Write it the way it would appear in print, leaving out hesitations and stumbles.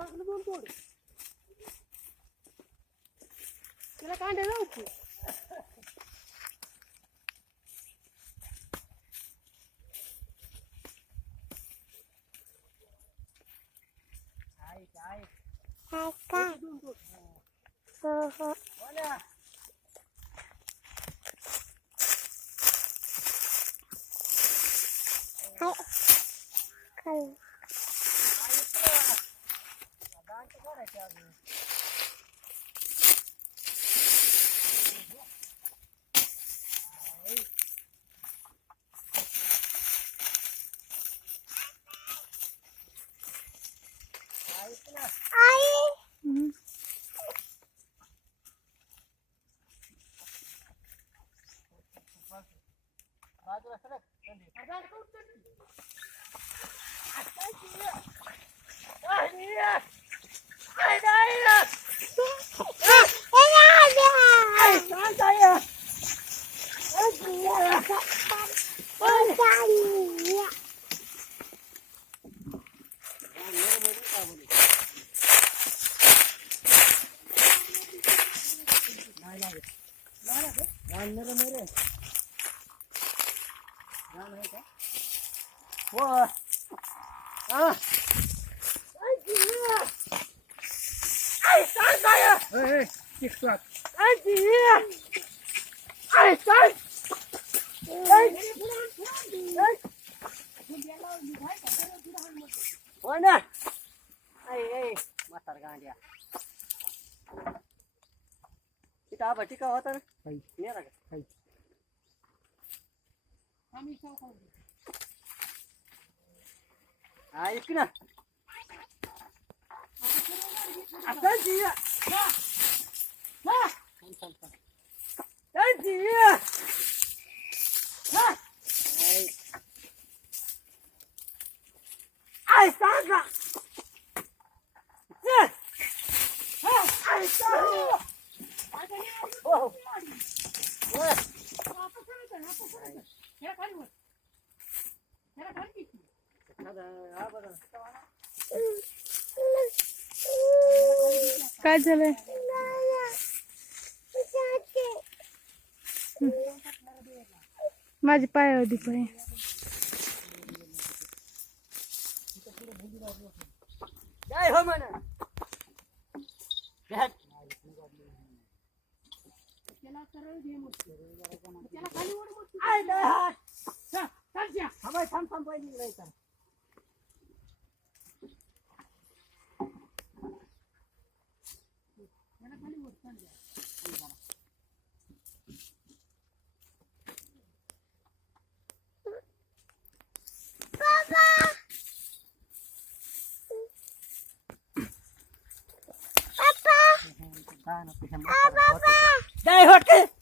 मागलं दोन तोड त्याला कांडे जाऊ की दोन तोड बोला टिका होता ना ऐक ना काय झालंय माझी पाय होती पाय काय हो म्हणा त्याला सरळ घे मग त्याला खाली ओढ मग थांब पहिली राहायचा त्याला खाली ओढ काय होते